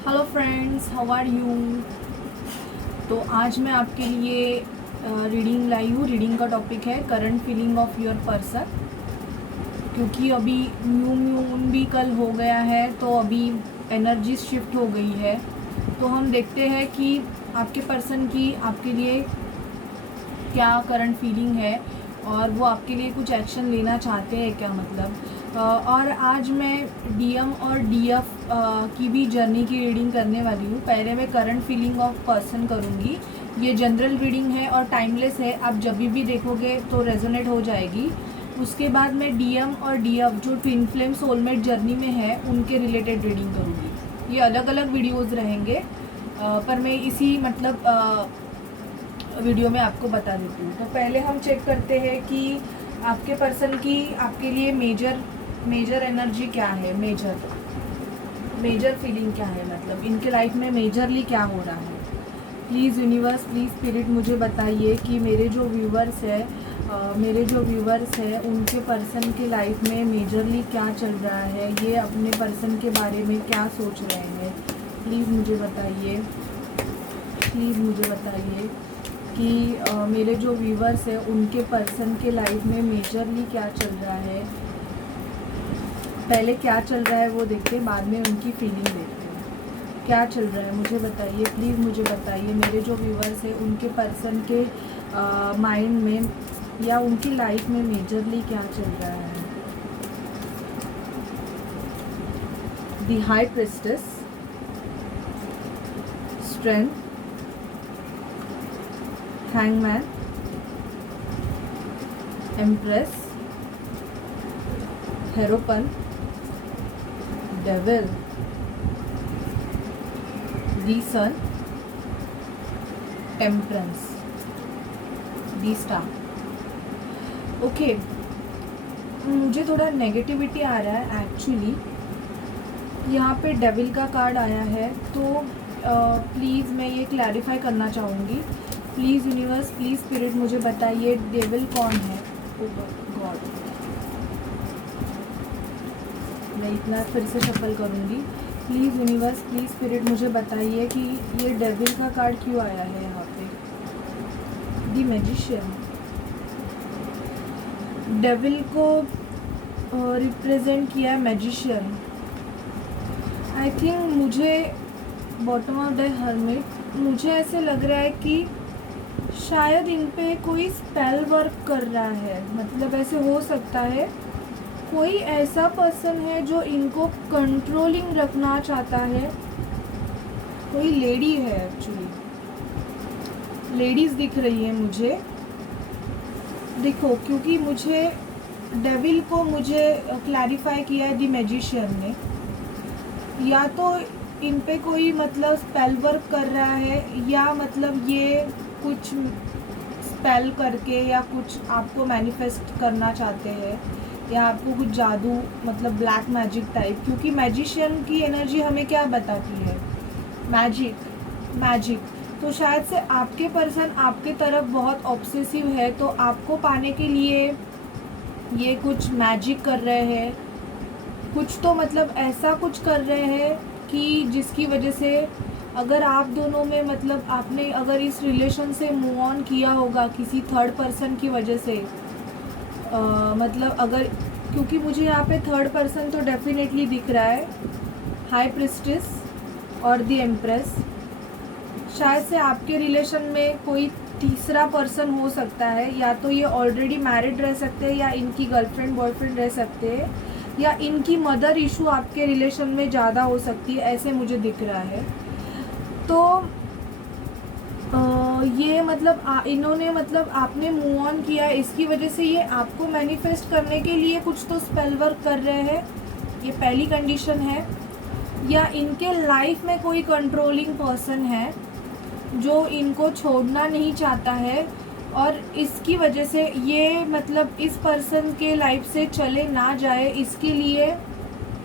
Hello friends, how are you. तो आज मैं आपके लिए रीडिंग लाई हूँ। रीडिंग का टॉपिक है current feeling of your person. क्योंकि अभी न्यू मून भी कल हो गया है, तो अभी एनर्जी शिफ्ट हो गई है। तो हम देखते हैं कि आपके पर्सन की आपके लिए क्या करंट फीलिंग है और वो आपके लिए कुछ एक्शन लेना चाहते हैं क्या, मतलब। और आज मैं डीएम और डीएफ की भी जर्नी की रीडिंग करने वाली हूँ। पहले मैं करंट फीलिंग ऑफ पर्सन करूँगी। ये जनरल रीडिंग है और टाइमलेस है, आप जब भी देखोगे तो रेजोनेट हो जाएगी। उसके बाद मैं डीएम और डीएफ जो ट्विन फ्लेम सोलमेट जर्नी में है उनके रिलेटेड रीडिंग करूँगी। ये अलग अलग वीडियोज़ रहेंगे, पर मैं इसी वीडियो में आपको बता देती हूँ। तो पहले हम चेक करते हैं कि आपके पर्सन की आपके लिए मेजर एनर्जी क्या है, मेजर फीलिंग क्या है, मतलब इनके लाइफ में मेजरली क्या हो रहा है। प्लीज़ यूनिवर्स, प्लीज़ स्पिरिट मुझे बताइए कि मेरे जो व्यूवर्स है उनके पर्सन के लाइफ में मेजरली क्या चल रहा है, ये अपने पर्सन के बारे में क्या सोच रहे हैं। प्लीज़ मुझे बताइए कि मेरे जो व्यूवर्स है उनके पर्सन के लाइफ में मेजरली क्या चल रहा है। पहले क्या चल रहा है वो देखते हैं, बाद में उनकी फीलिंग देखते हैं। क्या चल रहा है मुझे बताइए, प्लीज़ मुझे बताइए। मेरे जो व्यूवर्स है उनके पर्सन के माइंड में या उनकी लाइफ में मेजरली क्या चल रहा है। The high priestess, strength, hangman, empress, hierophant, devil, the sun, temperance, the star. Okay, मुझे थोड़ा नेगेटिविटी आ रहा है एक्चुअली। यहाँ पे डेविल का कार्ड आया है, तो प्लीज़ मैं ये क्लैरिफाई करना चाहूँगी। प्लीज़ यूनिवर्स, प्लीज़ स्पिरिट मुझे बताइए डेविल कौन है। गॉड, मैं इतना फिर से शफल करूँगी। प्लीज़ यूनिवर्स, प्लीज़ स्पिरिट मुझे बताइए कि ये डेविल का कार्ड क्यों आया है यहाँ पे। द मैजिशियन, डेविल को रिप्रेजेंट किया है मैजिशियन। आई थिंक मुझे बॉटम ऑफ द हर्मिट, मुझे ऐसे लग रहा है कि शायद इन पे कोई स्पेल वर्क कर रहा है। मतलब ऐसे हो सकता है कोई ऐसा पर्सन है जो इनको कंट्रोलिंग रखना चाहता है। कोई लेडी है, एक्चुअली लेडीज़ दिख रही है मुझे। देखो, क्योंकि मुझे डेविल को मुझे क्लैरिफाई किया है द मैजिशियन ने। या तो इन पे कोई मतलब स्पेल वर्क कर रहा है, या मतलब ये कुछ स्पेल करके या कुछ आपको मैनिफेस्ट करना चाहते हैं, या आपको कुछ जादू, मतलब ब्लैक मैजिक टाइप। क्योंकि मैजिशियन की एनर्जी हमें क्या बताती है, मैजिक। तो शायद से आपके पर्सन आपके तरफ बहुत ऑब्सेसिव है, तो आपको पाने के लिए ये कुछ मैजिक कर रहे हैं, कुछ तो मतलब ऐसा कुछ कर रहे हैं कि जिसकी वजह से अगर आप दोनों में, मतलब आपने अगर इस रिलेशन से मूव ऑन किया होगा किसी थर्ड पर्सन की वजह से, मतलब अगर, क्योंकि मुझे यहाँ पे थर्ड पर्सन तो डेफिनेटली दिख रहा है, हाई प्रिस्टेस और द एम्प्रेस। शायद से आपके रिलेशन में कोई तीसरा पर्सन हो सकता है, या तो ये ऑलरेडी मैरिड रह सकते हैं, या इनकी गर्लफ्रेंड बॉयफ्रेंड रह सकते हैं, या इनकी मदर इशू आपके रिलेशन में ज़्यादा हो सकती है, ऐसे मुझे दिख रहा है। तो ये मतलब इन्होंने, मतलब आपने मूव ऑन किया है, इसकी वजह से ये आपको मैनिफेस्ट करने के लिए कुछ तो स्पेल वर्क कर रहे हैं। ये पहली कंडीशन है। या इनके लाइफ में कोई कंट्रोलिंग पर्सन है जो इनको छोड़ना नहीं चाहता है, और इसकी वजह से ये, मतलब इस पर्सन के लाइफ से चले ना जाए, इसके लिए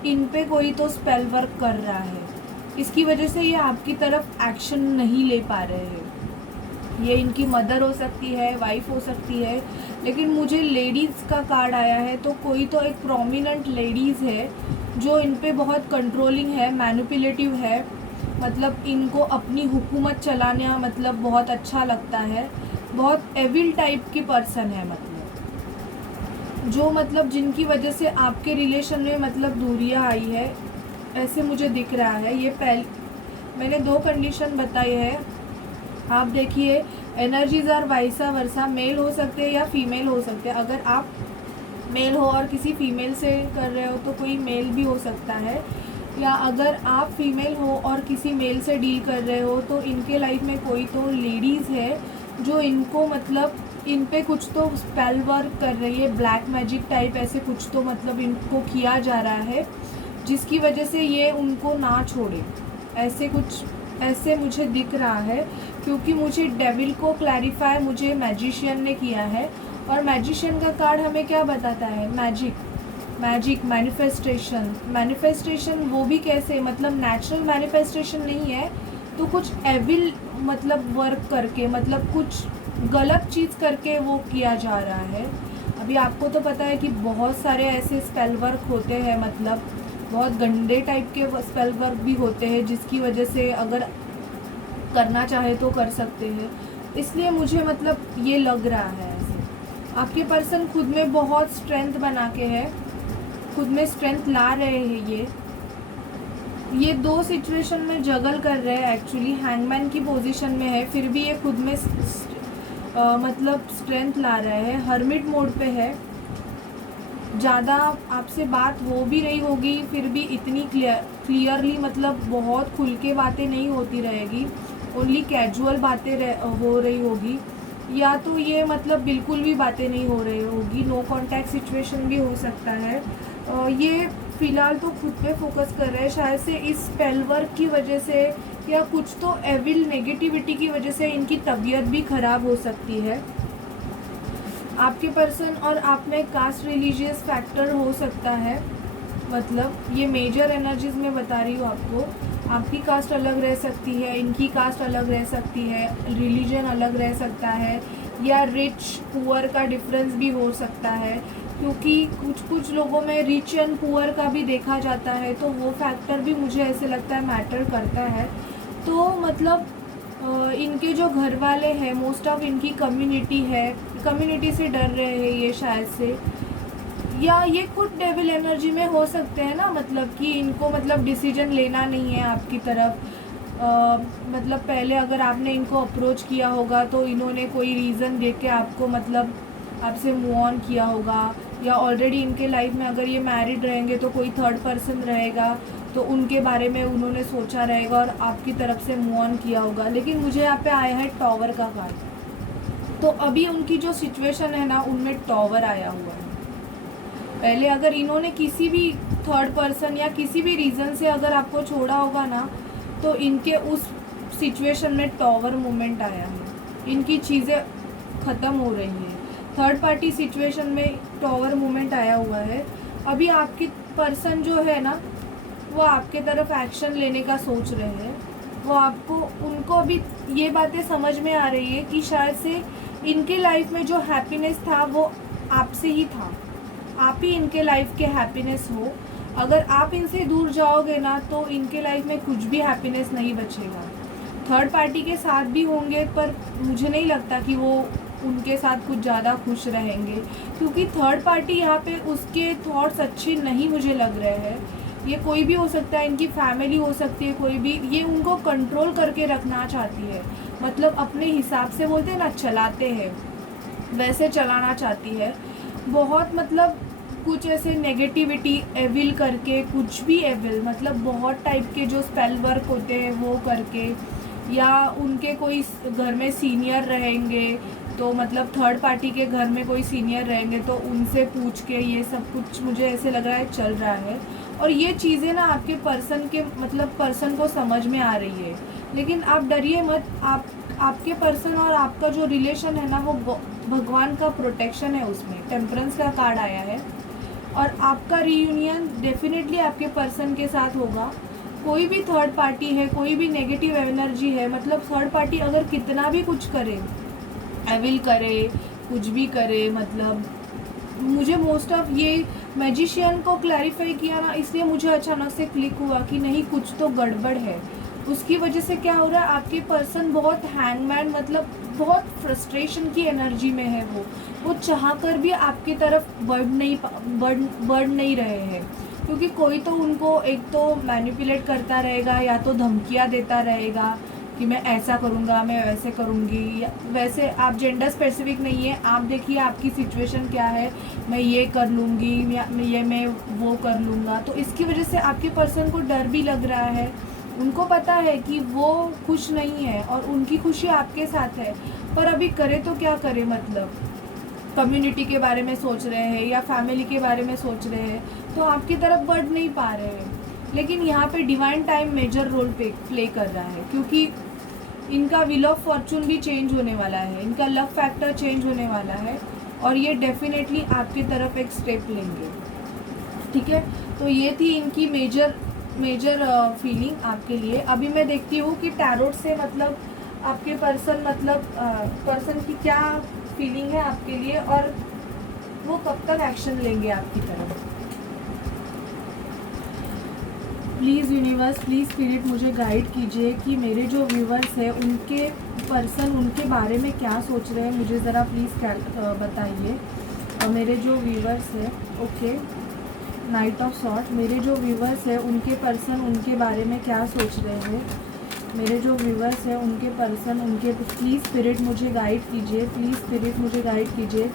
इन पे कोई तो स्पेल वर्क कर रहा है। इसकी वजह से ये आपकी तरफ एक्शन नहीं ले पा रहे हैं। ये इनकी मदर हो सकती है, वाइफ हो सकती है, लेकिन मुझे लेडीज़ का कार्ड आया है, तो कोई तो एक प्रोमिनेंट लेडीज़ है जो इन पे बहुत कंट्रोलिंग है, मैनिपुलेटिव है, मतलब इनको अपनी हुकूमत चलाना मतलब बहुत अच्छा लगता है, बहुत एविल टाइप की पर्सन है, मतलब जो मतलब जिनकी वजह से आपके रिलेशन में मतलब दूरियां आई है, ऐसे मुझे दिख रहा है। ये मैंने 2 कंडीशन बताई है। आप देखिए, energies are vice versa, male हो सकते हैं या फीमेल हो सकते हैं। अगर आप मेल हो और किसी फीमेल से कर रहे हो तो कोई मेल भी हो सकता है, या अगर आप फीमेल हो और किसी मेल से डील कर रहे हो तो इनके लाइफ में कोई तो लेडीज़ है जो इनको मतलब इन पे कुछ तो स्पेल वर्क कर रही है, ब्लैक मैजिक टाइप ऐसे कुछ तो मतलब इनको किया जा रहा है, जिसकी वजह से ये उनको ना छोड़े। ऐसे कुछ ऐसे मुझे दिख रहा है, क्योंकि मुझे डेविल को क्लैरिफाई मुझे मैजिशियन ने किया है। और मैजिशियन का कार्ड हमें क्या बताता है? मैजिक मैनिफेस्टेशन वो भी कैसे, मतलब नेचुरल मैनिफेस्टेशन नहीं है तो कुछ एविल मतलब वर्क करके, मतलब कुछ गलत चीज़ करके वो किया जा रहा है। अभी आपको तो पता है कि बहुत सारे ऐसे स्पेल वर्क होते हैं, मतलब बहुत गंदे टाइप के स्पेल वर्क भी होते हैं, जिसकी वजह से अगर करना चाहे तो कर सकते हैं। इसलिए मुझे मतलब ये लग रहा है ऐसे आपके पर्सन खुद में बहुत स्ट्रेंथ बना के है, खुद में स्ट्रेंथ ला रहे हैं। ये 2 सिचुएशन में जगल कर रहे हैं। एक्चुअली हैंगमैन की पोजीशन में है, फिर भी ये खुद में मतलब स्ट्रेंथ ला रहे हैं। हर्मिट मोड पे है, ज़्यादा आपसे बात हो भी रही होगी, फिर भी इतनी क्लियरली मतलब बहुत खुल के बातें नहीं होती रहेगी, ओनली कैजुअल बातें हो रही होगी, या तो ये मतलब बिल्कुल भी बातें नहीं हो रही होगी। नो कांटेक्ट सिचुएशन भी हो सकता है। ये फ़िलहाल तो खुद पे फोकस कर रहे हैं, शायद से इस स्पेल वर्क की वजह से या कुछ तो एविल नेगेटिविटी की वजह से इनकी तबीयत भी ख़राब हो सकती है। आपके पर्सन और आप में कास्ट रिलीजियस फैक्टर हो सकता है, मतलब ये मेजर एनर्जीज में बता रही हूँ आपको। आपकी कास्ट अलग रह सकती है, इनकी कास्ट अलग रह सकती है, रिलीजन अलग रह सकता है, या रिच पुअर का डिफरेंस भी हो सकता है, क्योंकि कुछ लोगों में रिच एंड पुअर का भी देखा जाता है, तो वो फैक्टर भी मुझे ऐसे लगता है मैटर करता है। तो मतलब इनके जो घर वाले हैं, मोस्ट ऑफ इनकी कम्युनिटी से डर रहे हैं ये शायद से, या ये खुद डेविल एनर्जी में हो सकते हैं ना, मतलब कि इनको मतलब डिसीजन लेना नहीं है आपकी तरफ। मतलब पहले अगर आपने इनको अप्रोच किया होगा तो इन्होंने कोई रीज़न दे के आपको मतलब आपसे मूव ऑन किया होगा, या ऑलरेडी इनके लाइफ में अगर ये मैरिड रहेंगे तो कोई थर्ड पर्सन रहेगा, तो उनके बारे में उन्होंने सोचा रहेगा और आपकी तरफ से मूव ऑन किया होगा। लेकिन मुझे यहाँ पे आया है टॉवर का कार्ड, तो अभी उनकी जो सिचुएशन है ना, उनमें टॉवर आया हुआ है। पहले अगर इन्होंने किसी भी थर्ड पर्सन या किसी भी रीज़न से अगर आपको छोड़ा होगा ना, तो इनके उस सिचुएशन में टॉवर मोमेंट आया है, इनकी चीज़ें ख़त्म हो रही हैं। थर्ड पार्टी सिचुएशन में टॉवर मोमेंट आया हुआ है। अभी आपकी पर्सन जो है ना, वो आपके तरफ एक्शन लेने का सोच रहे हैं। वो आपको उनको अभी ये बातें समझ में आ रही है कि शायद से इनके लाइफ में जो हैप्पीनेस था वो आपसे ही था, आप ही इनके लाइफ के हैप्पीनेस हो। अगर आप इनसे दूर जाओगे ना, तो इनके लाइफ में कुछ भी हैप्पीनेस नहीं बचेगा। थर्ड पार्टी के साथ भी होंगे, पर मुझे नहीं लगता कि वो उनके साथ कुछ ज़्यादा खुश रहेंगे, क्योंकि थर्ड पार्टी यहाँ पे उसके थॉट्स अच्छे नहीं मुझे लग रहे हैं। ये कोई भी हो सकता है, इनकी फैमिली हो सकती है, कोई भी, ये उनको कंट्रोल करके रखना चाहती है, मतलब अपने हिसाब से बोलते हैं ना, चलाते हैं, वैसे चलाना चाहती है। बहुत मतलब कुछ ऐसे नेगेटिविटी एविल करके, कुछ भी एविल मतलब बहुत टाइप के जो स्पेल वर्क होते हैं वो करके, या उनके कोई घर में सीनियर रहेंगे, तो मतलब थर्ड पार्टी के घर में कोई सीनियर रहेंगे तो उनसे पूछ के ये सब कुछ मुझे ऐसे लग रहा है चल रहा है। और ये चीज़ें ना आपके पर्सन के मतलब पर्सन को समझ में आ रही है, लेकिन आप डरिए मत। आपके पर्सन और आपका जो रिलेशन है ना, वो भगवान का प्रोटेक्शन है, उसमें टेम्परेंस का कार्ड आया है, और आपका रीयूनियन डेफिनेटली आपके पर्सन के साथ होगा। कोई भी थर्ड पार्टी है, कोई भी नेगेटिव एनर्जी है, मतलब थर्ड पार्टी अगर कितना भी कुछ करे, एविल करे, कुछ भी करे, मतलब मुझे मोस्ट ऑफ ये मैजिशियन को क्लैरिफाई किया ना, इसलिए मुझे अचानक से क्लिक हुआ कि नहीं, कुछ तो गड़बड़ है। उसकी वजह से क्या हो रहा है, आपके पर्सन बहुत हैंगमैन, मतलब बहुत फ्रस्ट्रेशन की एनर्जी में है। वो चाह कर भी आपकी तरफ बढ़ नहीं रहे हैं, क्योंकि कोई तो उनको एक तो मैनिपुलेट करता रहेगा, या तो धमकियाँ देता रहेगा कि मैं ऐसा करूँगा, मैं वैसे करूँगी। या वैसे आप जेंडर स्पेसिफिक नहीं है, आप देखिए आपकी सिचुएशन क्या है, मैं ये कर लूँगी या मैं वो कर लूँगा। तो इसकी वजह से आपके पर्सन को डर भी लग रहा है। उनको पता है कि वो खुश नहीं है और उनकी खुशी आपके साथ है, पर अभी करे तो क्या करे, मतलब कम्युनिटी के बारे में सोच रहे हैं या फैमिली के बारे में सोच रहे हैं, तो आपकी तरफ बढ़ नहीं पा रहे हैं। लेकिन यहाँ पे divine time major role play कर रहा है, क्योंकि इनका व्हील ऑफ फॉर्चून भी चेंज होने वाला है, इनका लव फैक्टर चेंज होने वाला है, और ये डेफिनेटली आपकी तरफ एक स्टेप लेंगे। ठीक है, तो ये थी इनकी मेजर फीलिंग आपके लिए। अभी मैं देखती हूँ कि टैरोट से मतलब आपके पर्सन की क्या फीलिंग है आपके लिए, और वो कब तक एक्शन लेंगे आपकी तरफ। प्लीज़ यूनिवर्स, प्लीज़ स्पिरिट मुझे गाइड कीजिए कि मेरे जो व्यूवर्स हैं उनके पर्सन उनके बारे में क्या सोच रहे हैं, मुझे ज़रा प्लीज़ बताइए। और मेरे जो व्यूवर्स हैं, ओके, नाइट ऑफ सॉर्ट, मेरे जो व्यूवर्स हैं उनके पर्सन उनके बारे में क्या सोच रहे हैं, मेरे जो व्यूवर्स हैं उनके पर्सन उनके, प्लीज़ स्पिरिट मुझे गाइड कीजिए, प्लीज़ स्पिरिट मुझे गाइड कीजिए।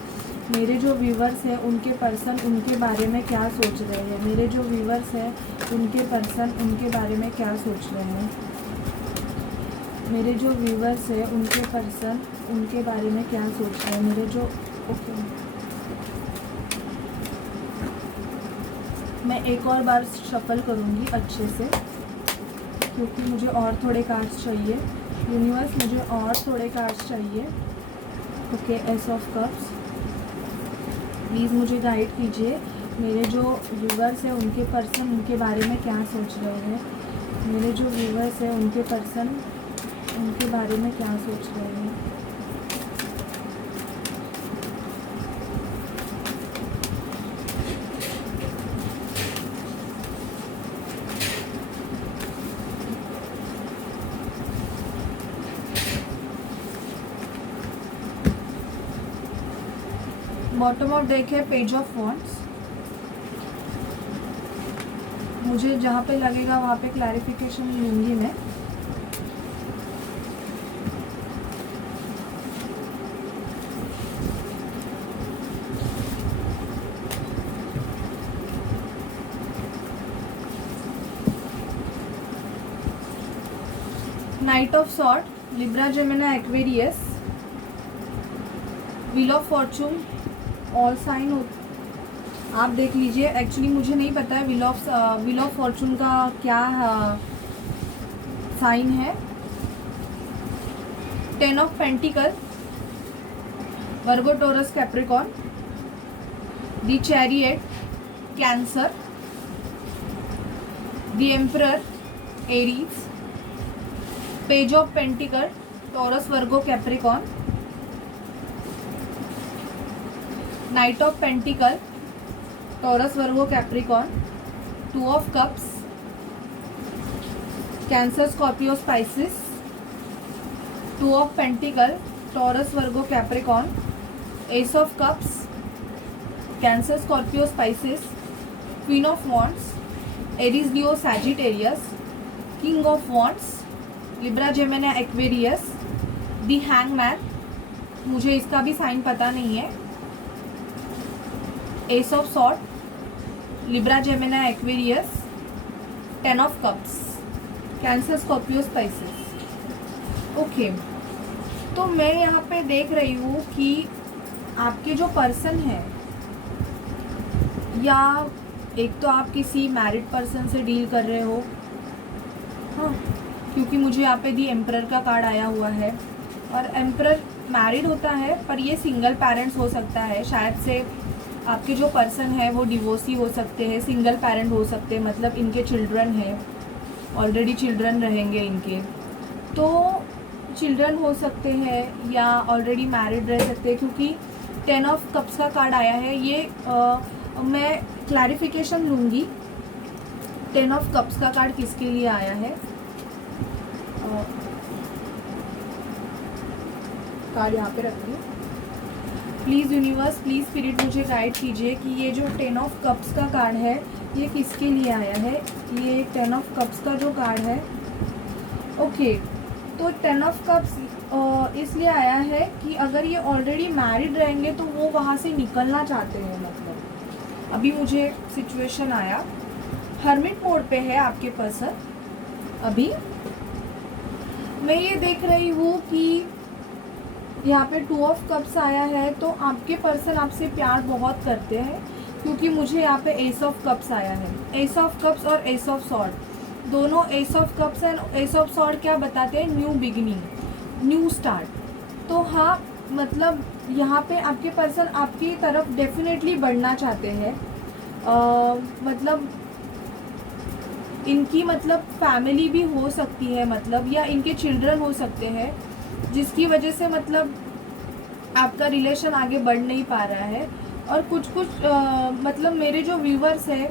मेरे जो व्यूवर्स हैं उनके पर्सन उनके बारे में क्या सोच रहे हैं, मेरे जो व्यूवर्स हैं उनके पर्सन उनके बारे में क्या सोच रहे हैं, मेरे जो व्यूवर्स हैं उनके पर्सन उनके बारे में क्या सोच रहे हैं, मेरे जो, ओके, मैं एक और बार शफल करूँगी अच्छे से, क्योंकि मुझे और थोड़े कार्ड्स चाहिए। यूनिवर्स, मुझे और थोड़े कार्ड्स चाहिए। Okay, S of cups, please मुझे गाइड कीजिए। मेरे जो व्यूवर्स हैं उनके पर्सन उनके बारे में क्या सोच रहे हैं, मेरे जो व्यूवर्स हैं उनके पर्सन उनके बारे में क्या सोच रहे हैं। बॉटम ऑफ डेक है पेज ऑफ वॉन्ड्स। मुझे जहाँ पे लगेगा वहाँ पे क्लैरिफिकेशन लूँगी मैं। Knight of sword, Libra, Gemini, Aquarius, wheel of fortune, all sign. आप देख लीजिए, एक्चुअली मुझे नहीं पता है व्हील ऑफ फॉर्चून का क्या साइन है। 10 of pentacle, Virgo, Taurus, Capricorn, the chariot, Cancer, the emperor, Aries, page of pentacle, Taurus, Virgo, Capricorn, knight of pentacle, Taurus, Virgo, Capricorn, 2 of cups, Cancer, Scorpio, Pisces, 2 of pentacle, Taurus, Virgo, Capricorn, ace of cups, Cancer, Scorpio, Pisces, queen of wands, Aries, Leo, Sagittarius, king of wands, Libra, Gemini, Aquarius, the hangman, मुझे इसका भी sign पता नहीं है, ace of sword, Libra, Gemini, Aquarius, 10 of cups, Cancer, Scorpio, Pisces. Okay, तो मैं यहाँ पे देख रही हूँ कि आपके जो पर्सन है, या एक तो आप किसी मैरिड पर्सन से डील कर रहे हो, हाँ, क्योंकि मुझे यहाँ पे दी एम्परर का कार्ड आया हुआ है, और एम्परर मैरिड होता है, पर ये सिंगल पेरेंट्स हो सकता है। शायद से आपके जो पर्सन है वो डिवोर्सी हो सकते हैं, सिंगल पेरेंट हो सकते हैं, मतलब इनके चिल्ड्रन हैं, ऑलरेडी चिल्ड्रन रहेंगे इनके, तो चिल्ड्रन हो सकते हैं या ऑलरेडी मैरिड रह सकते हैं, क्योंकि 10 ऑफ कप्स का कार्ड आया है। ये मैं क्लैरिफिकेशन लूँगी 10 ऑफ कप्स का कार्ड किसके लिए आया है। कार्ड यहाँ पे रखिए। प्लीज़ यूनिवर्स, प्लीज़ स्पिरिट मुझे गाइड कीजिए कि ये जो 10 ऑफ कप्स का कार्ड है ये किसके लिए आया है। ये 10 ऑफ कप्स का जो कार्ड है, ओके, तो 10 ऑफ कप्स इसलिए आया है कि अगर ये ऑलरेडी मैरिड रहेंगे तो वो वहाँ से निकलना चाहते हैं। मतलब अभी मुझे सिचुएशन आया, हर्मिट मोड पे है आपके पर्सन। अभी मैं ये देख रही हूँ कि यहाँ पे 2 ऑफ कप्स आया है, तो आपके पर्सन आपसे प्यार बहुत करते हैं, क्योंकि मुझे यहाँ पे एस ऑफ कप्स आया है। एस ऑफ कप्स और एस ऑफ सॉर्ड, दोनों S of cups and S of sword क्या बताते हैं, न्यू बिगिनिंग, न्यू स्टार्ट। तो हाँ, मतलब यहाँ पे आपके पर्सन आपकी तरफ डेफिनेटली बढ़ना चाहते हैं। मतलब इनकी मतलब फैमिली भी हो सकती है, मतलब या इनके चिल्ड्रन हो सकते हैं, जिसकी वजह से मतलब आपका रिलेशन आगे बढ़ नहीं पा रहा है। और कुछ मतलब मेरे जो व्यूवर्स हैं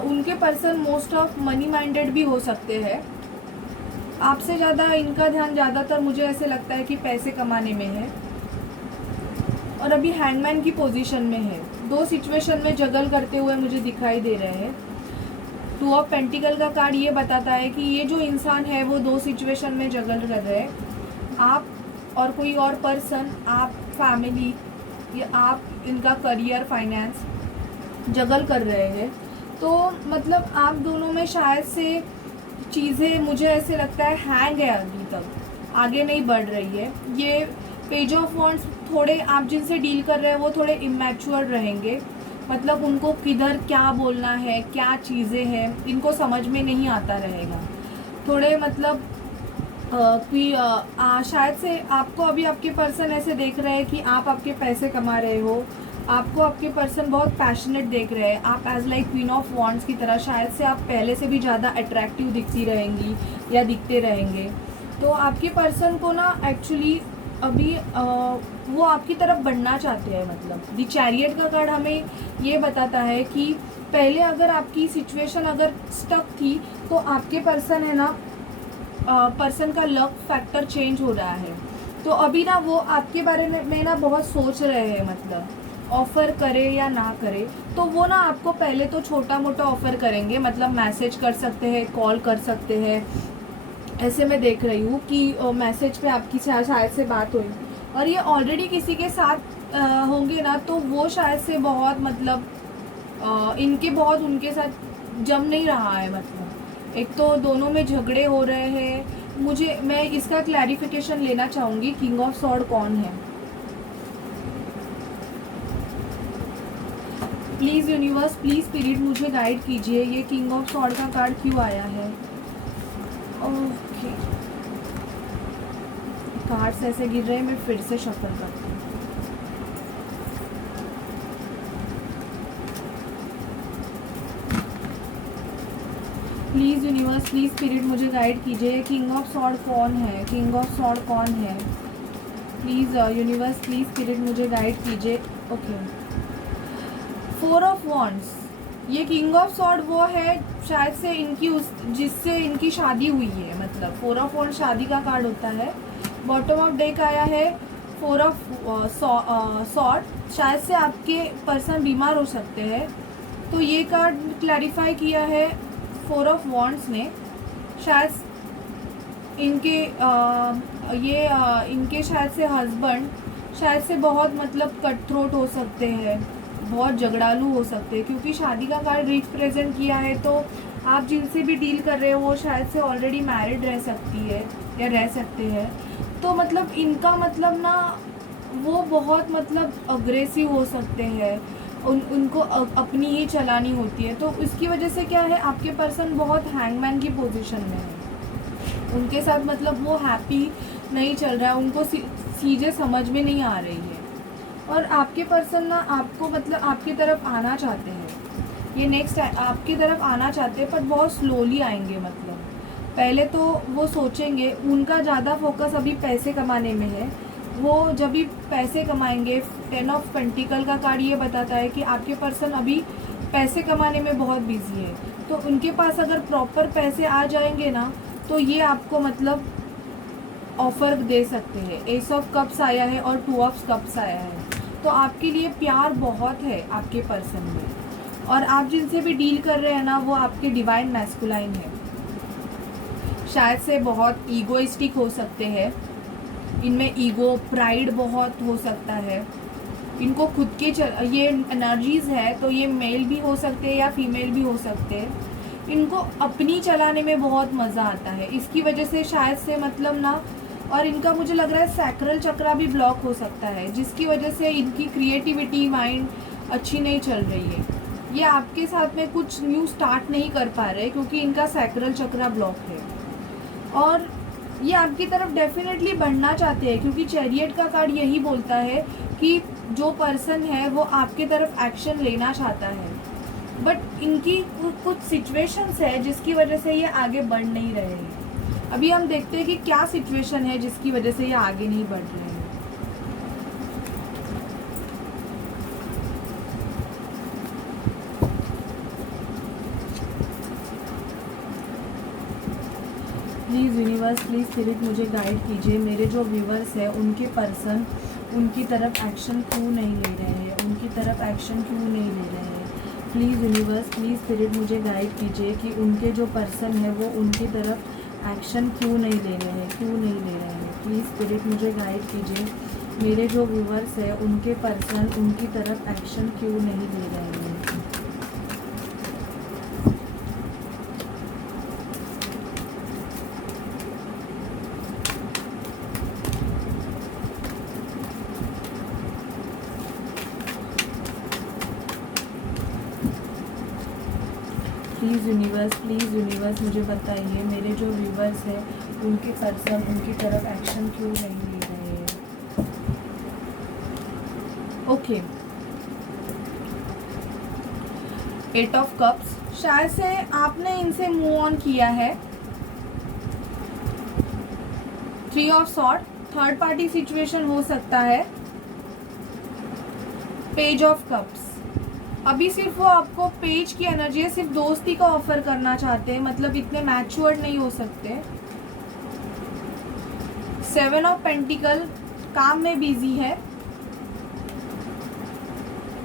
उनके person most of money minded भी हो सकते हैं। आपसे ज़्यादा इनका ध्यान ज़्यादातर मुझे ऐसे लगता है कि पैसे कमाने में है, और अभी हैंगमैन की पोजीशन में है। 2 सिचुएशन में जगल करते हुए मुझे दिखाई दे रहे हैं। 2 ऑफ पेंटिकल का कार्ड ये बताता है कि ये जो इंसान है वो 2 सिचुएशन में जगल कर रहे हैं। आप और कोई और पर्सन, आप फैमिली, या आप इनका करियर, फाइनेंस जगल कर रहे हैं। तो मतलब आप दोनों में शायद से चीज़ें मुझे ऐसे लगता है हैंग है, अभी तक आगे नहीं बढ़ रही है। ये पेज ऑफ वॉन्ड्स, थोड़े आप जिनसे डील कर रहे हैं वो थोड़े इमैच्योर रहेंगे। मतलब उनको किधर क्या बोलना है, क्या चीज़ें हैं, इनको समझ में नहीं आता रहेगा। थोड़े मतलब शायद से आपको अभी आपके पर्सन ऐसे देख रहे हैं कि आप आपके पैसे कमा रहे हो, आपको आपके पर्सन बहुत पैशनेट देख रहे हैं। आप as like queen of wands की तरह शायद से आप पहले से भी ज़्यादा अट्रैक्टिव दिखती रहेंगी या दिखते रहेंगे। तो आपके पर्सन को ना एक्चुअली अभी वो आपकी तरफ बढ़ना चाहते हैं। मतलब द चैरियट का कार्ड हमें ये बताता है कि पहले अगर आपकी सिचुएशन अगर स्टक थी तो आपके पर्सन है ना, पर्सन का लक फैक्टर चेंज हो रहा है। तो अभी ना वो आपके बारे में ना बहुत सोच रहे हैं, मतलब ऑफ़र करे या ना करे। तो वो ना आपको पहले तो छोटा मोटा ऑफ़र करेंगे, मतलब मैसेज कर सकते हैं, कॉल कर सकते हैं। ऐसे मैं देख रही हूँ कि मैसेज पे आपकी शायद से बात हुई, और ये ऑलरेडी किसी के साथ होंगे ना, तो वो शायद से बहुत मतलब इनके बहुत उनके साथ जम नहीं रहा है। मतलब एक तो दोनों में झगड़े हो रहे हैं। मैं इसका क्लैरिफिकेशन लेना चाहूँगी, किंग ऑफ सॉर्ड कौन है। प्लीज़ यूनिवर्स, प्लीज़ स्पिरिट मुझे गाइड कीजिए, ये किंग ऑफ सॉर्ड का कार्ड क्यों आया है। ओके, कार्ड्स ऐसे गिर रहे हैं, मैं फिर से शफल करती हूँ। प्लीज़ यूनिवर्स, प्लीज़ स्पिरिट मुझे गाइड कीजिए, किंग ऑफ सॉर्ड कौन है, किंग ऑफ सॉर्ड कौन है। प्लीज़ यूनिवर्स, प्लीज़ स्पिरिट मुझे गाइड कीजिए। ओके, 4 ऑफ वॉन्ड्स, ये किंग ऑफ सॉर्ड वो है शायद से इनकी जिससे इनकी शादी हुई है। मतलब 4 ऑफ वॉन्ड शादी का कार्ड होता है। बॉटम ऑफ डेक आया है 4 ऑफ सॉर्ड, शायद से आपके पर्सन बीमार हो सकते हैं। तो ये कार्ड क्लैरिफाई किया है 4 ऑफ वॉन्ड्स ने। शायद इनके इनके शायद से हस्बैंड शायद से बहुत मतलब कट थ्रोट हो सकते हैं, बहुत झगड़ालू हो सकते हैं, क्योंकि शादी का कार्ड रिप्रेजेंट किया है। तो आप जिनसे भी डील कर रहे हो वो शायद से ऑलरेडी मैरिड रह सकती है या रह सकते हैं। तो मतलब इनका मतलब ना वो बहुत मतलब अग्रेसिव हो सकते हैं, उनको अपनी ही चलानी होती है। तो इसकी वजह से क्या है, आपके पर्सन बहुत हैंगमैन की पोजीशन में है। उनके साथ मतलब वो हैप्पी नहीं चल रहा है, उनको चीज़ें समझ में नहीं आ रही है। और आपके पर्सन ना आपको मतलब आपकी तरफ आना चाहते हैं, ये नेक्स्ट आपकी तरफ आना चाहते हैं, पर बहुत स्लोली आएंगे। मतलब पहले तो वो सोचेंगे, उनका ज़्यादा फोकस अभी पैसे कमाने में है। वो जब भी पैसे कमाएंगे, 10 ऑफ पेंटिकल का कार्ड ये बताता है कि आपके पर्सन अभी पैसे कमाने में बहुत बिजी है। तो उनके पास अगर प्रॉपर पैसे आ जाएंगे ना, तो ये आपको मतलब ऑफर दे सकते हैं। एस ऑफ कप्स आया है और 2 ऑफ कप्स आया है, तो आपके लिए प्यार बहुत है आपके पर्सन में। और आप जिनसे भी डील कर रहे हैं ना, वो आपके डिवाइन मैस्कुलाइन है। शायद से बहुत ईगोइस्टिक हो सकते हैं, इनमें ईगो प्राइड बहुत हो सकता है। इनको खुद के ये एनर्जीज़ है, तो ये मेल भी हो सकते हैं या फीमेल भी हो सकते हैं। इनको अपनी चलाने में बहुत मज़ा आता है, इसकी वजह से शायद से मतलब ना, और इनका मुझे लग रहा है सैक्रल चक्रा भी ब्लॉक हो सकता है, जिसकी वजह से इनकी क्रिएटिविटी माइंड अच्छी नहीं चल रही है। ये आपके साथ में कुछ न्यू स्टार्ट नहीं कर पा रहे क्योंकि इनका सैक्रल चक्रा ब्लॉक है। और ये आपकी तरफ डेफिनेटली बढ़ना चाहते हैं, क्योंकि चैरियट का कार्ड यही बोलता है कि जो पर्सन है वो आपके तरफ एक्शन लेना चाहता है, बट इनकी कुछ सिचुएशंस है जिसकी वजह से ये आगे बढ़ नहीं रहे हैं। अभी हम देखते हैं कि क्या सिचुएशन है जिसकी वजह से ये आगे नहीं बढ़ रहे हैं। प्लीज़ यूनिवर्स, प्लीज़ स्पिरिट मुझे गाइड कीजिए, मेरे जो व्यूवर्स हैं उनके पर्सन उनकी तरफ एक्शन क्यों नहीं ले रहे हैं, उनकी तरफ एक्शन क्यों नहीं ले रहे हैं। प्लीज़ यूनिवर्स, प्लीज़ स्पिरिट मुझे गाइड कीजिए कि उनके जो पर्सन है वो उनकी तरफ एक्शन क्यों नहीं ले रहे हैं, क्यों नहीं ले रहे हैं। प्लीज़ स्पिरिट मुझे गाइड कीजिए, मेरे जो व्यूवर्स हैं उनके पर्सन उनकी तरफ एक्शन क्यों नहीं ले रहे हैं। प्लीज़ यूनिवर्स मुझे बताइए, मेरे जो व्यूवर्स हैं उनके पर्सन उनकी तरफ एक्शन क्यों नहीं ले रहे हैं। ओके, 8 ऑफ कप्स, शायद से आपने इनसे मूव ऑन किया है। 3 of sword, third party situation हो सकता है। पेज ऑफ कप्स, अभी सिर्फ वो आपको पेज की एनर्जी है, सिर्फ दोस्ती का ऑफर करना चाहते हैं, मतलब इतने मैच्योर्ड नहीं हो सकते। 7 ऑफ पेंटिकल, काम में बिजी है,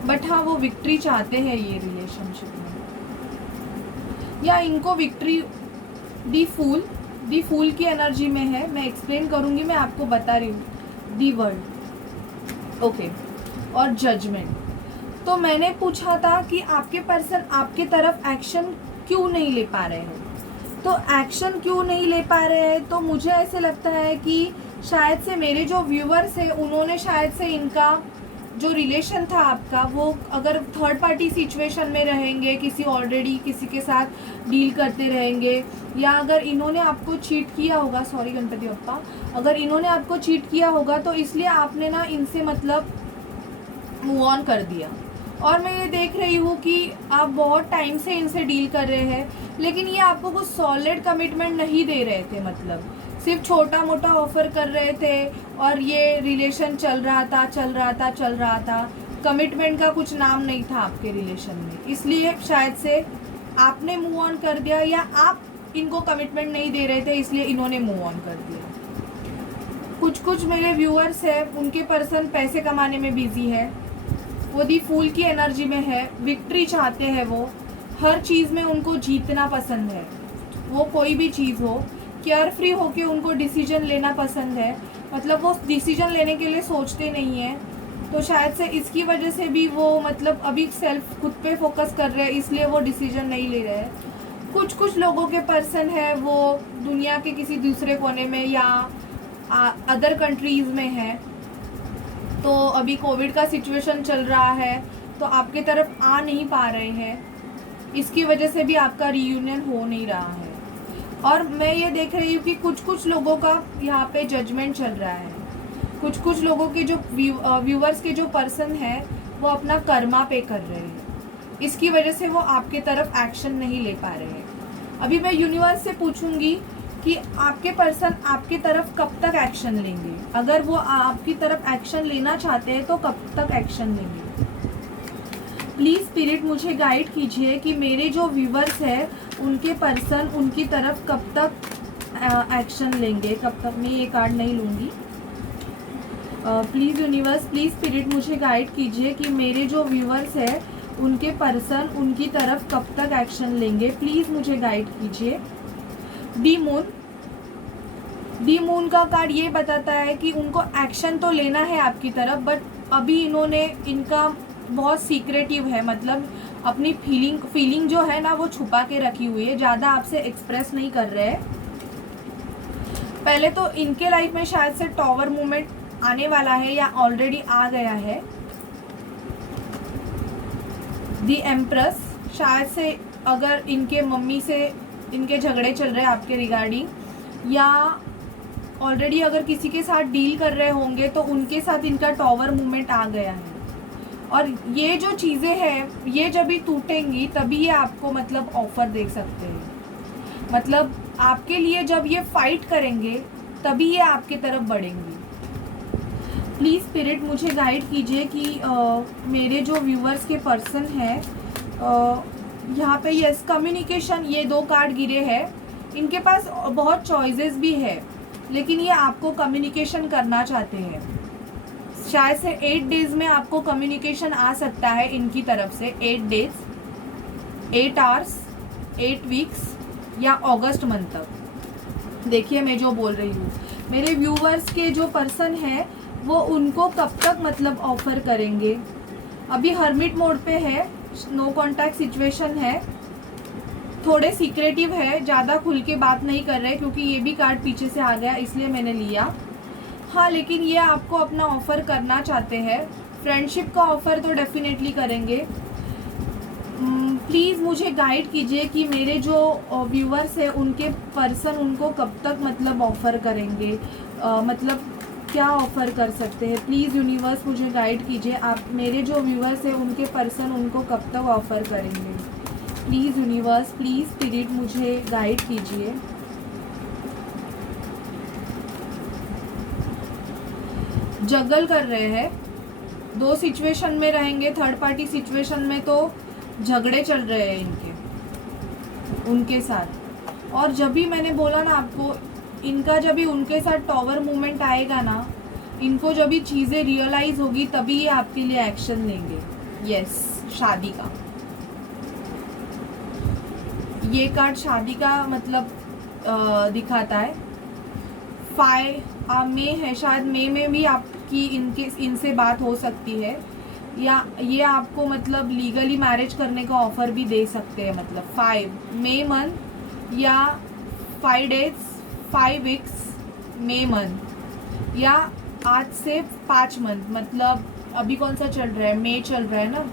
बट हाँ वो विक्ट्री चाहते हैं ये रिलेशनशिप में, या इनको विक्ट्री दी फूल की एनर्जी में है। मैं एक्सप्लेन करूंगी, मैं आपको बता रही हूँ। दी वर्ल्ड, ओके, और जजमेंट। तो मैंने पूछा था कि आपके पर्सन आपके तरफ एक्शन क्यों नहीं ले पा रहे हैं, तो एक्शन क्यों नहीं ले पा रहे हैं, तो मुझे ऐसे लगता है कि शायद से मेरे जो व्यूवर्स हैं उन्होंने शायद से इनका जो रिलेशन था आपका, वो अगर थर्ड पार्टी सिचुएशन में रहेंगे, किसी के साथ डील करते रहेंगे, या अगर इन्होंने आपको चीट किया होगा, सॉरी गणपति बप्पा, अगर इन्होंने आपको चीट किया होगा तो इसलिए आपने ना इनसे मतलब मूव ऑन कर दिया। और मैं ये देख रही हूँ कि आप बहुत टाइम से इनसे डील कर रहे हैं, लेकिन ये आपको कुछ सॉलिड कमिटमेंट नहीं दे रहे थे, मतलब सिर्फ छोटा मोटा ऑफर कर रहे थे, और ये रिलेशन चल रहा था, कमिटमेंट का कुछ नाम नहीं था आपके रिलेशन में, इसलिए शायद से आपने मूव ऑन कर दिया, या आप इनको कमिटमेंट नहीं दे रहे थे इसलिए इन्होंने मूव ऑन कर दिया। कुछ मेरे व्यूअर्स हैं उनके पर्सन पैसे कमाने में बिजी है, वो दी फूल की एनर्जी में है, विक्ट्री चाहते हैं, वो हर चीज़ में उनको जीतना पसंद है, वो कोई भी चीज़ हो, केयर फ्री होके उनको डिसीजन लेना पसंद है, मतलब वो डिसीजन लेने के लिए सोचते नहीं हैं। तो शायद से इसकी वजह से भी वो मतलब अभी सेल्फ खुद पे फोकस कर रहे हैं, इसलिए वो डिसीजन नहीं ले रहे हैं। कुछ लोगों के पर्सन है वो दुनिया के किसी दूसरे कोने में या अदर कंट्रीज़ में है, तो अभी कोविड का सिचुएशन चल रहा है तो आपके तरफ आ नहीं पा रहे हैं, इसकी वजह से भी आपका रीयूनियन हो नहीं रहा है। और मैं ये देख रही हूँ कि कुछ लोगों का यहाँ पे जजमेंट चल रहा है, कुछ लोगों के जो व्यूअर्स के जो पर्सन है वो अपना कर्मा पे कर रहे हैं, इसकी वजह से वो आपके तरफ एक्शन नहीं ले पा रहे हैं। अभी मैं यूनिवर्स से पूछूंगी कि आपके पर्सन आपके तरफ कब तक एक्शन लेंगे, अगर वो आपकी तरफ एक्शन लेना चाहते हैं तो कब तक एक्शन लेंगे। प्लीज़ स्पिरिट मुझे गाइड कीजिए कि मेरे जो व्यूवर्स हैं उनके पर्सन उनकी तरफ कब तक एक्शन लेंगे, कब तक मैं ये कार्ड नहीं लूँगी। प्लीज़ यूनिवर्स, प्लीज़ स्पिरिट मुझे गाइड कीजिए कि मेरे जो व्यूअर्स है उनके पर्सन उनकी तरफ कब तक एक्शन लेंगे, प्लीज़ मुझे गाइड कीजिए। दी मून, दी मून का कार्ड ये बताता है कि उनको एक्शन तो लेना है आपकी तरफ, बट अभी इन्होंने, इनका बहुत सीक्रेटिव है, मतलब अपनी फीलिंग जो है ना वो छुपा के रखी हुई है, ज़्यादा आपसे एक्सप्रेस नहीं कर रहे हैं। पहले तो इनके लाइफ में शायद से टॉवर मूवमेंट आने वाला है या ऑलरेडी आ गया है। दी एम्प्रेस, शायद से अगर इनके मम्मी से इनके झगड़े चल रहे हैं आपके रिगार्डिंग, या ऑलरेडी अगर किसी के साथ डील कर रहे होंगे तो उनके साथ इनका टॉवर मूवमेंट आ गया है। और ये जो चीज़ें हैं ये जब भी टूटेंगी तभी ये आपको मतलब ऑफर दे सकते हैं, मतलब आपके लिए जब ये फाइट करेंगे तभी ये आपके तरफ बढ़ेंगी। प्लीज़ स्पिरिट मुझे गाइड कीजिए कि मेरे जो व्यूअर्स के पर्सन हैं, यहाँ पे यस कम्युनिकेशन, ये 2 कार्ड गिरे हैं, इनके पास बहुत चॉइसेस भी है, लेकिन ये आपको कम्युनिकेशन करना चाहते हैं। शायद से 8 डेज में आपको कम्युनिकेशन आ सकता है इनकी तरफ से, 8 डेज, 8 आवर्स, 8 वीक्स या अगस्त मंथ तक। देखिए मैं जो बोल रही हूँ, मेरे व्यूवर्स के जो पर्सन है वो उनको कब तक मतलब ऑफर करेंगे। अभी हर्मिट मोड पे है, नो कॉन्टैक्ट सिचुएशन है, थोड़े सीक्रेटिव है, ज़्यादा खुल के बात नहीं कर रहे क्योंकि ये भी कार्ड पीछे से आ गया इसलिए मैंने लिया। हाँ, लेकिन ये आपको अपना ऑफ़र करना चाहते हैं, फ्रेंडशिप का ऑफ़र तो डेफिनेटली करेंगे। प्लीज़ मुझे गाइड कीजिए कि मेरे जो व्यूअर्स हैं उनके पर्सन उनको कब तक मतलब ऑफ़र करेंगे, मतलब क्या ऑफ़र कर सकते हैं। प्लीज़ यूनिवर्स मुझे गाइड कीजिए, आप मेरे जो व्यूअर्स हैं उनके पर्सन उनको कब तक ऑफ़र करेंगे। प्लीज़ यूनिवर्स, प्लीज़ स्पिरिट मुझे गाइड कीजिए। जगल कर रहे हैं, 2 सिचुएशन में रहेंगे, थर्ड पार्टी सिचुएशन में तो झगड़े चल रहे हैं इनके उनके साथ। और जब भी मैंने बोला ना आपको, इनका जब भी उनके साथ टॉवर मूवमेंट आएगा ना, इनको जब भी चीज़ें रियलाइज़ होगी तभी ये आपके लिए एक्शन लेंगे। यस, शादी का, ये कार्ड शादी का मतलब दिखाता है। 5 मई है, शायद मई में भी आपकी इनसे बात हो सकती है, या ये आपको मतलब लीगली मैरिज करने का ऑफ़र भी दे सकते हैं। मतलब 5 मई मंथ या 5 डेज, 5 वीक्स मई मंथ, या आज से 5 मंथ, मतलब अभी कौन सा चल रहा है, मई चल रहा है ना,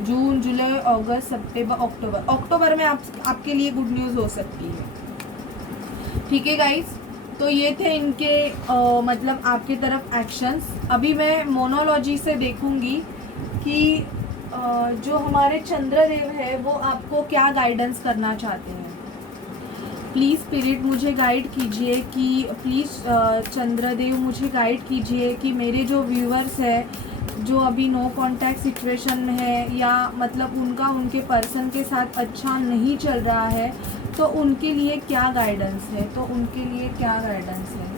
जून, जुलाई, अगस्त, सितंबर, अक्टूबर में आपके लिए गुड न्यूज़ हो सकती है। ठीक है गाइस, तो ये थे इनके मतलब आपकी तरफ एक्शंस। अभी मैं मोनोलॉजी से देखूंगी कि जो हमारे चंद्रदेव है वो आपको क्या गाइडेंस करना चाहते हैं। प्लीज़ स्पिरिट मुझे गाइड कीजिए कि प्लीज़ चंद्रदेव मुझे गाइड कीजिए कि मेरे जो व्यूअर्स है जो अभी नो कांटेक्ट सिचुएशन में है, या मतलब उनका उनके पर्सन के साथ अच्छा नहीं चल रहा है, तो उनके लिए क्या गाइडेंस है, तो उनके लिए क्या गाइडेंस है।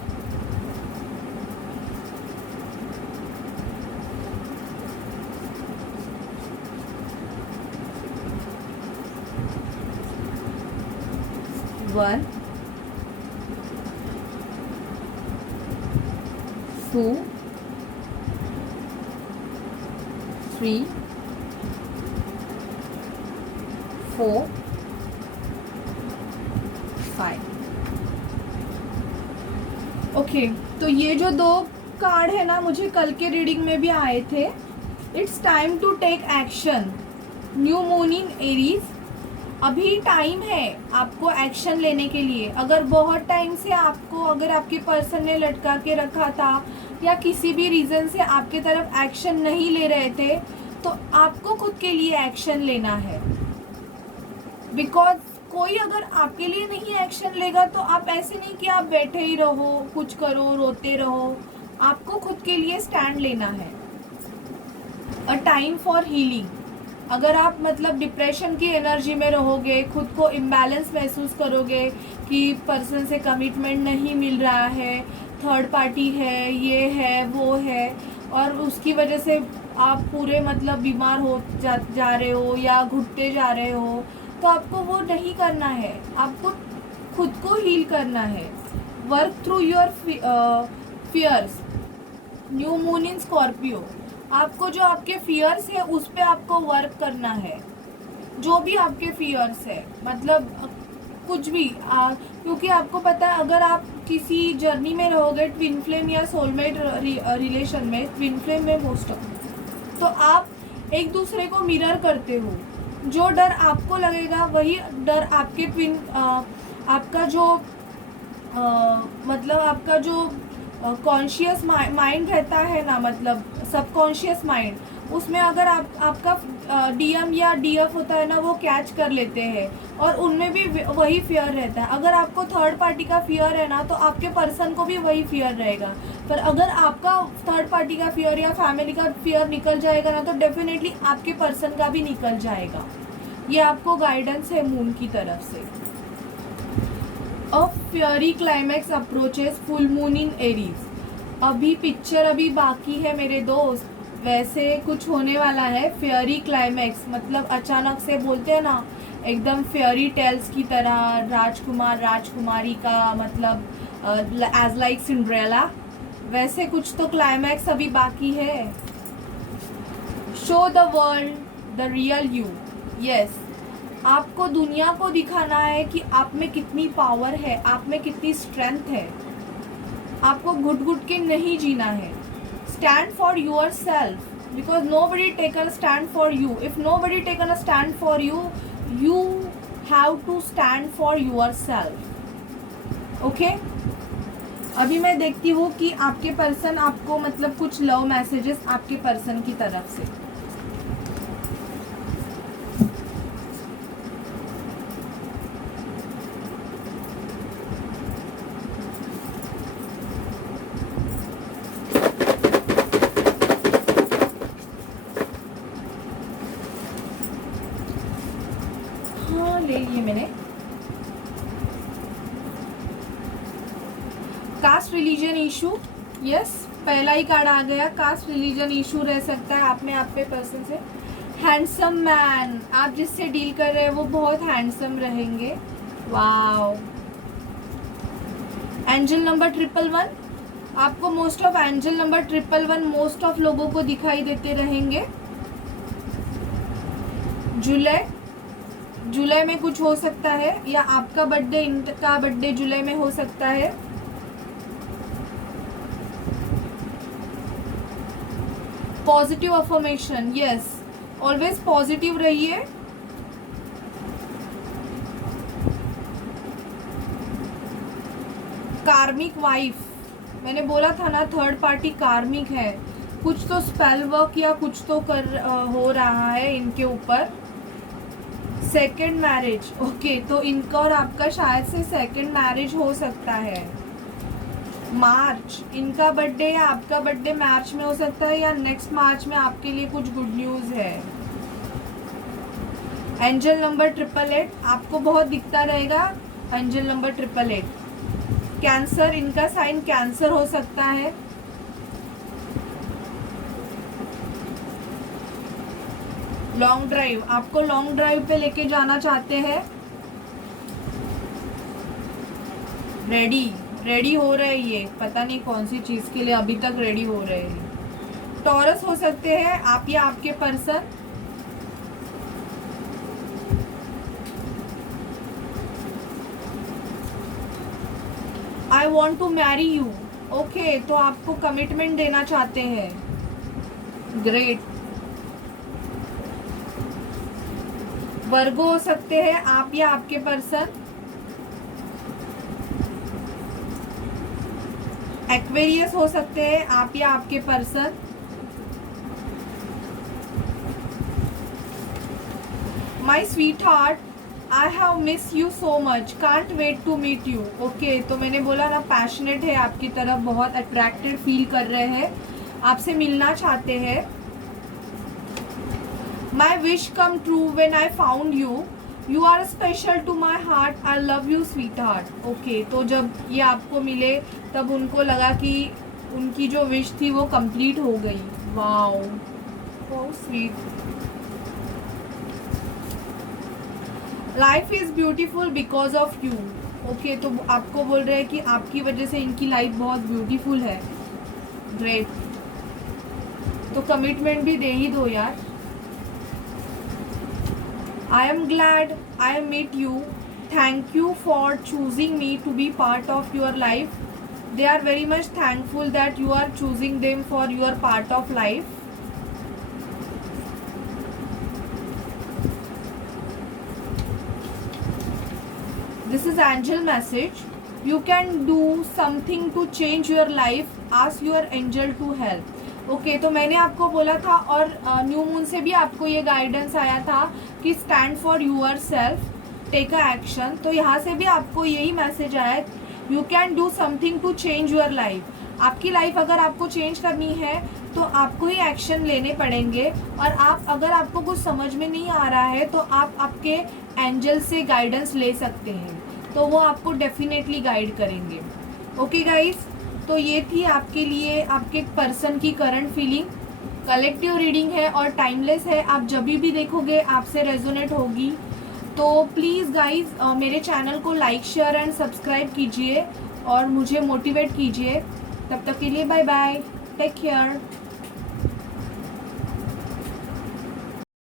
वन, 2, 3, 4, 5। ओके, तो ये जो 2 कार्ड है ना, मुझे कल के रीडिंग में भी आए थे। It's time to take action, new moon in Aries. अभी टाइम है आपको एक्शन लेने के लिए। अगर बहुत टाइम से आपको, अगर आपके पर्सन ने लटका के रखा था या किसी भी रीज़न से आपके तरफ एक्शन नहीं ले रहे थे, तो आपको खुद के लिए एक्शन लेना है। बिकॉज कोई अगर आपके लिए नहीं एक्शन लेगा तो आप ऐसे नहीं कि आप बैठे ही रहो, कुछ करो, रोते रहो। आपको खुद के लिए स्टैंड लेना है। अ टाइम फॉर हीलिंग, अगर आप मतलब डिप्रेशन की एनर्जी में रहोगे, खुद को इम्बैलेंस महसूस करोगे कि पर्सन से कमिटमेंट नहीं मिल रहा है, थर्ड पार्टी है, ये है वो है, और उसकी वजह से आप पूरे मतलब बीमार हो जा रहे हो या घुटते जा रहे हो, तो आपको वो नहीं करना है। आपको खुद को हील करना है। Work through your fears. New moon in Scorpio. आपको जो आपके फियर्स है उस पे आपको वर्क करना है। जो भी आपके फियर्स है, मतलब कुछ भी क्योंकि आपको पता है अगर आप किसी जर्नी में रहोगे, ट्विन फ्लेम या सोलमेट रिलेशन में, ट्विन फ्लेम में मोस्ट ऑफ, तो आप एक दूसरे को मिरर करते हो। जो डर आपको लगेगा वही डर आपके ट्विन आपका जो मतलब आपका जो कॉन्शियस माइंड रहता है ना, मतलब सबकॉन्शियस माइंड, उसमें अगर आपका डीएम या डीएफ होता है ना, वो कैच कर लेते हैं और उनमें भी वही फियर रहता है। अगर आपको थर्ड पार्टी का फियर है ना, तो आपके पर्सन को भी वही फियर रहेगा। पर अगर आपका थर्ड पार्टी का फियर या फैमिली का फियर निकल जाएगा ना, तो डेफिनेटली आपके पर्सन का भी निकल जाएगा। ये आपको गाइडेंस है मून की तरफ से। A fiery climax approaches full moon in Aries. अभी पिक्चर अभी बाकी है मेरे दोस्त, वैसे कुछ होने वाला है। फेयरी क्लाइमैक्स मतलब अचानक से, बोलते हैं ना एकदम फेयरी टेल्स की तरह, राजकुमार राजकुमारी का मतलब एज लाइक सिंड्रेला, वैसे कुछ तो क्लाइमैक्स अभी बाकी है। Show the world the real you. Yes, आपको दुनिया को दिखाना है कि आप में कितनी पावर है, आप में कितनी स्ट्रेंथ है। आपको घुट घुट के नहीं जीना है। Stand for yourself, because nobody taken a stand for you. If nobody taken a stand for you, you have to stand for yourself. Okay? अभी मैं देखती हूँ कि आपके पर्सन आपको मतलब कुछ लव मैसेजेस आपके पर्सन की तरफ से। ले लिए मैंने। Caste religion issue. यस, पहला ही कार्ड आ गया। कास्ट रिलीजन इशू रह सकता है आप में, आप पे पर्सन से। हैंडसम मैन, आप जिससे डील कर रहे हैं वो बहुत हैंडसम रहेंगे। वाओ। एंजल नंबर 111, आपको most of angel number 111 most of लोगों को दिखाई देते रहेंगे। जुलाई में कुछ हो सकता है, या आपका बर्थडे इनका बर्थडे जुलाई में हो सकता है। Positive affirmation. Yes, always positive रहिए। कार्मिक वाइफ, मैंने बोला था ना थर्ड पार्टी कार्मिक है, कुछ तो स्पेल वर्क या कुछ तो हो रहा है इनके ऊपर। Second marriage. ओके, तो इनका और आपका शायद से सेकेंड मैरिज हो सकता है। मार्च, इनका बर्थडे या आपका बर्थडे मार्च में हो सकता है, या नेक्स्ट मार्च में आपके लिए कुछ गुड न्यूज़ है। एंजल नंबर 888, आपको बहुत दिखता रहेगा एंजल नंबर 888। कैंसर, इनका साइन कैंसर हो सकता है। लॉन्ग ड्राइव, आपको लॉन्ग ड्राइव पे लेके जाना चाहते हैं। रेडी हो रहे हैं ये, पता नहीं कौन सी चीज़ के लिए अभी तक रेडी हो रहे हैं। टॉरस हो सकते हैं आप या आपके person. I want to marry you. Okay, तो आपको कमिटमेंट देना चाहते हैं। ग्रेट। वर्गो हो सकते हैं आप या आपके पर्सन। एक्वेरियस हो सकते हैं आप या आपके person. My sweetheart, I have miss you so much, can't wait to meet you. Okay, तो मैंने बोला ना पैशनेट है आपकी तरफ, बहुत अट्रैक्टेड फील कर रहे हैं, आपसे मिलना चाहते हैं। My wish come true when I found you, you are special to my heart, I love you sweetheart. Okay, तो जब ये आपको मिले तब उनको लगा कि उनकी जो विश थी वो कंप्लीट हो गई। Wow, so sweet. Life is beautiful because of you. Okay, तो आपको बोल रहे हैं कि आपकी वजह से इनकी लाइफ बहुत ब्यूटीफुल है। ग्रेट, तो कमिटमेंट भी दे ही दो यार। I am glad I meet you, thank you for choosing me to be part of your life. They are very much thankful that you are choosing them for your part of life. This is angel message. You can do something to change your life. Ask your angel to help. Okay, तो मैंने आपको बोला था और new moon से भी आपको ये गाइडेंस आया था कि stand for yourself, take a action. तो यहाँ से भी आपको यही मैसेज आया, you can do something to change your life. आपकी लाइफ अगर आपको चेंज करनी है तो आपको ही एक्शन लेने पड़ेंगे। और आप अगर आपको कुछ समझ में नहीं आ रहा है तो आप आपके एंजल से गाइडेंस ले सकते हैं, तो वो आपको डेफिनेटली गाइड करेंगे। ओके गाइस, तो ये थी आपके लिए आपके पर्सन की करंट फीलिंग। कलेक्टिव रीडिंग है और टाइमलेस है, आप जब भी देखोगे आपसे रेजोनेट होगी। तो प्लीज़ गाइस मेरे चैनल को लाइक शेयर एंड सब्सक्राइब कीजिए और मुझे मोटिवेट कीजिए। तब तक के लिए बाय बाय, टेक केयर।